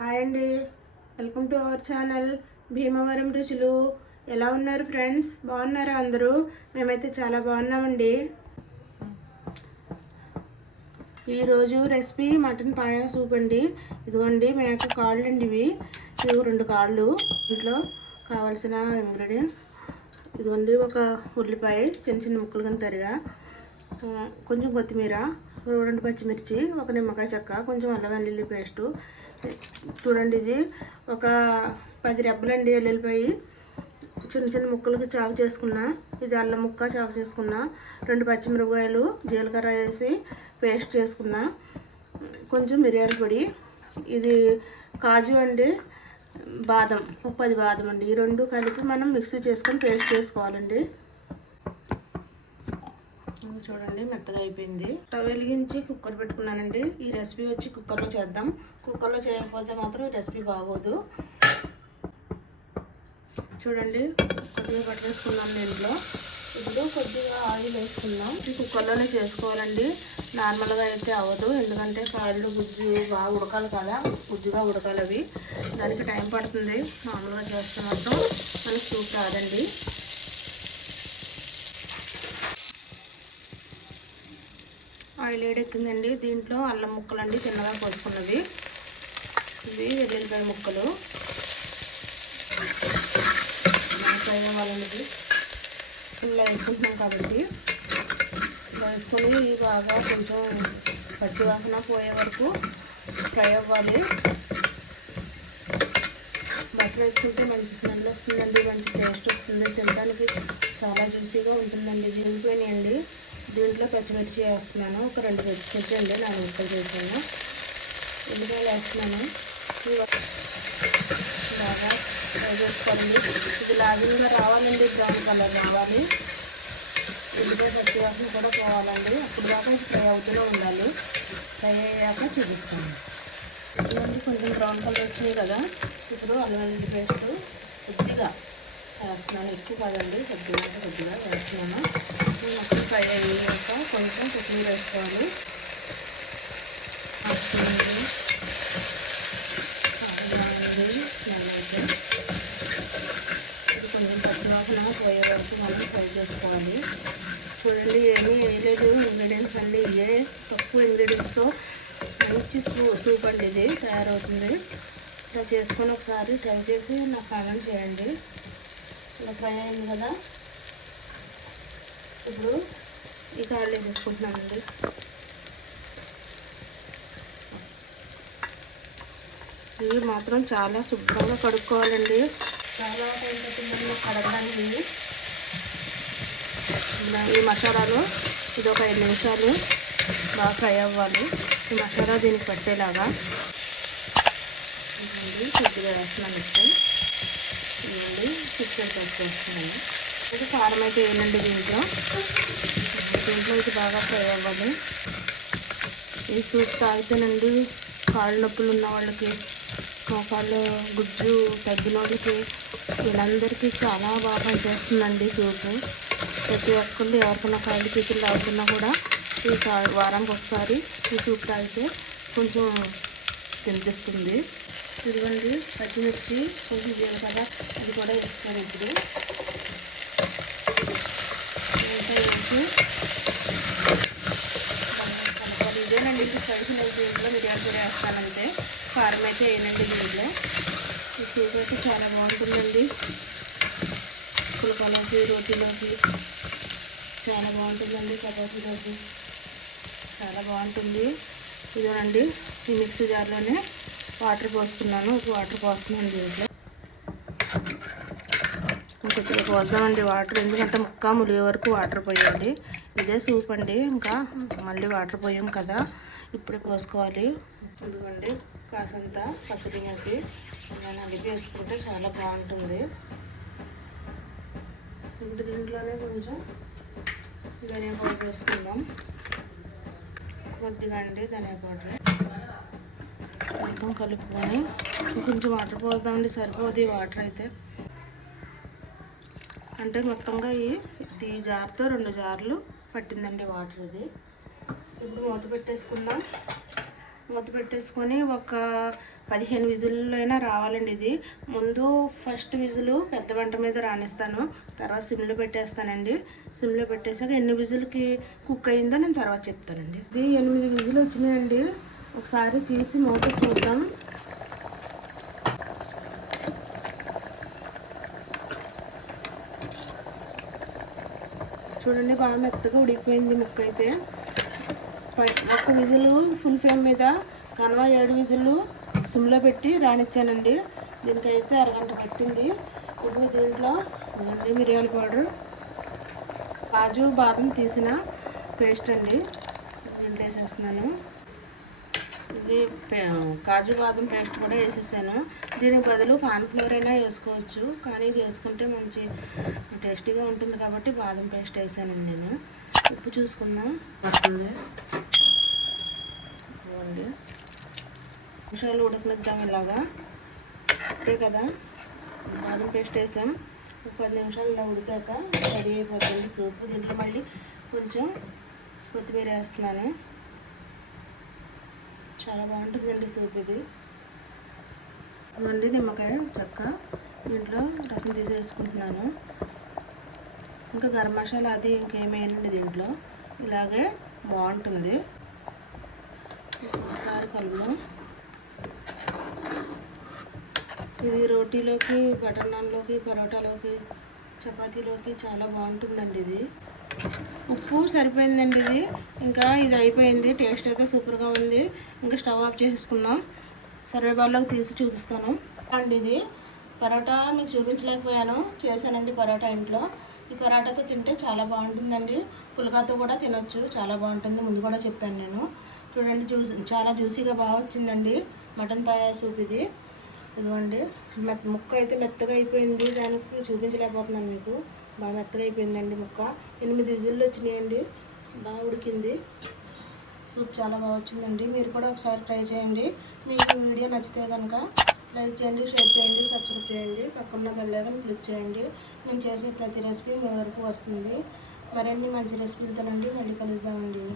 Hi అండి, welcome to our channel Bhimavaram రుచులు. ఎలా ఉన్నారు ఫ్రెండ్స్? బాగున్నారా అందరూ? మేమైతే చాలా బాగున్నామండి. ఈరోజు రెసిపీ మటన్ పాయా సూప్ అండి. ఇదిగోండి మేక కాళ్ళు అండి. ఇవి 2 కాళ్ళు. ఇంట్లో కావాల్సిన ఇంగ్రీడియంట్స్ ఇదిగోండి: ఒక ఉల్లిపాయ చిన్న చిన్న ముక్కలు కింద తరిగా, కొంచెం కొత్తిమీర, 2 పచ్చిమిర్చి, ఒక నిమ్మకాయ చెక్క, కొంచెం అల్లం వెల్లుల్లి పేస్టు. చూడండి, ఇది ఒక 10 రెబ్బలండి వెల్లుల్లిపాయ చిన్న చిన్న ముక్కలకి చాకు చేసుకున్నా. ఇది అల్లం ముక్క చాకు చేసుకున్నా. 2 పచ్చిమిరపకాయలు జీలకర్ర వేసి పేస్ట్ చేసుకున్నా. కొంచెం మిరియాల పొడి. ఇది కాజు అండి, బాదం, 10 బాదం అండి. ఈ 2 కలిపి మనం మిక్సీ చేసుకొని పేస్ట్ చేసుకోవాలండి. చూడండి, మెత్తగా అయిపోయింది. స్టవ్ వెలిగించి కుక్కర్ పెట్టుకున్నానండి. ఈ రెసిపీ వచ్చి కుక్కర్లో చేద్దాం. కుక్కర్లో చేయకపోతే మాత్రం ఈ రెసిపీ బాగోదు. చూడండి, కొద్దిగా పట్టేసుకున్నాను దీంట్లో. ఇప్పుడు కొద్దిగా ఆయిల్ వేసుకుందాం. ఈ కుక్కర్లోనే చేసుకోవాలండి, నార్మల్గా అయితే అవ్వదు. ఎందుకంటే కాళ్ళు గుజ్జు బాగా ఉడకాలి కదా, గుజ్జుగా ఉడకాలి. అవి దానికి టైం పడుతుంది. మామూలుగా చేస్తే మాత్రం మనకి సూప్ రాదండి. ఆయిల్ వేడెక్కిందండి. దీంట్లో అల్లం ముక్కలు అండి, చిన్నగా కోసుకున్నవి. ఇవి వెల్లుల్లిపాయ ముక్కలు. ఫ్రై అవ్వాలండి. ఇలా వేసుకుంటున్నాం కాబట్టి ఇలా వేసుకొని ఇవి బాగా కొంచెం పచ్చి వాసన పోయే వరకు ఫ్రై అవ్వాలి. బటర్ వేసుకుంటే మంచి స్మెల్ వస్తుందండి, మంచి టేస్ట్ వస్తుంది. తినడానికి చాలా జ్యూసీగా ఉంటుందండి. జీడిపోయినాయండి. దీంట్లో పచ్చిమిర్చి వేస్తున్నాను. ఒక 2 పచ్చిమిర్చి అండి, 4 ముక్కలు చేసాను. ఉల్లిపాయలు వేస్తున్నాను. బాగా ఫ్రై చేసుకోవాలండి. ఇది లాగిగా రావాలండి, బ్రౌన్ కలర్ రావాలి. ఉల్లిపాయ పచ్చి వాసన కూడా పోవాలండి. అప్పుడు దాకా ఫ్రై అవుతూనే ఉండాలి. ఫ్రై అయ్యాక చూపిస్తాను. ఇదిగోండి, కొంచెం బ్రౌన్ కలర్ వచ్చినాయి కదా. ఇప్పుడు అల్లం వెల్లుల్లి పేస్ట్ కొద్దిగా వేస్తున్నాను, ఎక్కువ కాదండి, కొద్దిగా వేస్తున్నాను. మొత్తం ఫ్రై అయ్యాక కొంచెం కొత్తిమీర వేసుకోవాలి. ఇది కొంచెం పచ్చివాసన పోయే వరకు మనం ఫ్రై చేసుకోవాలి. చూడండి, ఏమీ వేయలేదు, ఇంగ్రీడియంట్స్ అన్నీ ఇవే. తక్కువ ఇంగ్రీడియంట్స్తో మంచి సూప్ అండి ఇది తయారవుతుంది. ఇలా చేసుకొని ఒకసారి ట్రై చేసి నాకు కామెంట్ చేయండి. ఇలా ఫ్రై అయింది కదా. ఇప్పుడు ఈ కాళ్ళు వేసేసుకుంటున్నానండి. ఇవి మాత్రం చాలా శుభ్రంగా కడుక్కోవాలండి. చాలా టైం పట్టిందండి కడగడానికి. ఈ మసాలాలు ఇది ఒక 5 నిమిషాలు బాగా ఫ్రై అవ్వాలి. ఈ మసాలా దీనికి పట్టేలాగా కొద్దిగా వేస్తున్నాను. ఇవ్వండి, చికెన్ పేస్ట్ వేస్తున్నాను. ఇది కారం అయితే వేయండి. దీంట్లో అయితే బాగా ఫ్రై అవ్వాలి. ఈ సూప్ తాగితేనండి కాళ్ళు నొప్పులు ఉన్న వాళ్ళకి, మోకాళ్ళు గుజ్జు తగ్గిన వాళ్ళకి, వీళ్ళందరికీ చాలా బాగా పనిచేస్తుందండి సూపు. ప్రతి ఒక్కళ్ళు ఎవరికైనా కాళ్ళు చేతులు తాగుతున్నా కూడా ఈ వారానికి ఒకసారి ఈ సూప్ తాగితే కొంచెం తినిపిస్తుంది. ఇదిగోండి, పచ్చిమిర్చి, కొంచెం జీలకర్ర అది కూడా వేస్తాను. ఇప్పుడు ఇదేనండి స్పైసీ అయితే ఇంట్లో మిరియాలు కూడా వేస్తానంటే, కారం అయితే వేయనండి దీంట్లో. ఈ సూప్ అయితే చాలా బాగుంటుందండి. పులకలోకి, రోటీలోకి చాలా బాగుంటుందండి, చపాతీలోకి చాలా బాగుంటుంది. ఇదేనండి, ఈ మిక్సీ జార్లోనే వాటర్ పోసుకున్నాను. వాటర్ పోస్తున్నాను దీంట్లో. కొద్దిగా పోద్దామండి వాటర్, ఎందుకంటే ముక్క ములిగే వరకు వాటర్ పోయండి. ఇదే సూప్ అండి, ఇంకా మళ్ళీ వాటర్ పోయాం కదా, ఇప్పుడే పోసుకోవాలి. ఇదిగోండి, కాసంత పసుపు వేసి నలిపి వేసుకుంటే చాలా బాగుంటుంది. ఇప్పుడు దీంట్లోనే కొంచెం ధనియా పౌడర్ వేసుకుందాం. కొద్దిగా అండి ధనియా పౌడర్ మొత్తం కలుపుకొని కొంచెం వాటర్ పోద్దామండి. సరిపోదు ఈ వాటర్ అయితే, అంటే మొత్తంగా ఈ జార్తో 2 జార్లు పట్టిందండి వాటర్ ఇది. ఇప్పుడు మూత పెట్టేసుకుందాం. మూత పెట్టేసుకొని ఒక 15 విజిల్లో అయినా రావాలండి ఇది. ముందు ఫస్ట్ విజిల్ పెద్ద మంట మీద రానిస్తాను, తర్వాత సిమ్లో పెట్టేస్తానండి. సిమ్లో పెట్టేసాక ఎన్ని విజిల్కి కుక్ అయిందో నేను తర్వాత చెప్తానండి. ఇది 8 విజిల్ వచ్చినాయండి. ఒకసారి తీసి మూత చూద్దాం. చూడండి, బాగా మెత్తగా ఉడికిపోయింది ముక్క అయితే. ఒక విజిల్ ఫుల్ ఫ్లేమ్ మీద కనవా 7 విజిల్లు సిమ్లో పెట్టి రానిచ్చానండి. దీనికైతే అరగంట పట్టింది. ఇప్పుడు దీంట్లో మిరియాల పౌడర్, కాజు బాదం తీసిన పేస్ట్ అండి దీంట్లో వేసేస్తున్నాను. ఇది కాజు బాదం పేస్ట్ కూడా వేసేసాను. దీనికి బదులు కార్న్ఫ్లోర్ అయినా వేసుకోవచ్చు, కానీ ఇది వేసుకుంటే మంచి టేస్టీగా ఉంటుంది కాబట్టి బాదం పేస్ట్ వేసానండి నేను. ఉప్పు చూసుకుందాం. పడుతుంది నిమిషాలు ఉడకనిద్దాం. ఇలాగా అంతే కదా. బాదం పేస్ట్ వేసాం. 10 నిమిషాలు ఇలా ఉడికాక రెడీ అయిపోతుంది సూప్. దీంట్లో మళ్ళీ కొంచెం కొత్తిమీర వేస్తున్నాను. చాలా బాగుంటుందండి సూప్ ఇది. ఇదిగోండి నిమ్మకాయ చెక్క దీంట్లో రసం తీసి వేసుకుంటున్నాను. ఇంకా గరం మసాలా అది ఇంకేమేనండి దీంట్లో. ఇలాగే బాగుంటుంది. ఒకసారి కలుపుదాం. ఇది రోటీలోకి, బటర్ నాన్లోకి, పరోటాలోకి, చపాతీలోకి చాలా బాగుంటుందండి ఇది. ఉప్పు సరిపోయిందండి ఇది. ఇంకా ఇది అయిపోయింది. టేస్ట్ అయితే సూపర్గా ఉంది. ఇంకా స్టవ్ ఆఫ్ చేసుకుందాం. సర్వే బౌల్లోకి తీసి చూపిస్తాను అండి. ఇది పరోటా మీకు చూపించలేకపోయాను, చేశానండి పరోటా ఇంట్లో. ఈ పరోటాతో తింటే చాలా బాగుంటుందండి. పుల్కాతో కూడా తినొచ్చు, చాలా బాగుంటుంది. ముందు కూడా చెప్పాను నేను. చూడండి, చాలా జ్యూసీగా బాగా వచ్చిందండి మటన్ పాయా సూప్ ఇది. ఇదిగోండి, ముక్క అయితే మెత్తగా అయిపోయింది. దానికి చూపించలేకపోతున్నాను మీకు. బాగా మెత్తగా అయిపోయిందండి ముక్క. 8 విజిల్లు వచ్చినాయండి. బాగా ఉడికింది. సూప్ చాలా బాగా వచ్చిందండి. మీరు కూడా ఒకసారి ట్రై చేయండి. మీకు వీడియో నచ్చితే కనుక లైక్ చేయండి, షేర్ చేయండి, సబ్స్క్రైబ్ చేయండి. పక్కన బెల్ ఐకాన్ క్లిక్ చేయండి. నేను చేసే ప్రతి రెసిపీ మీ వరకు వస్తుంది. మరిన్ని మంచి రెసిపీలతోనండి మళ్ళీ కలుద్దామండి.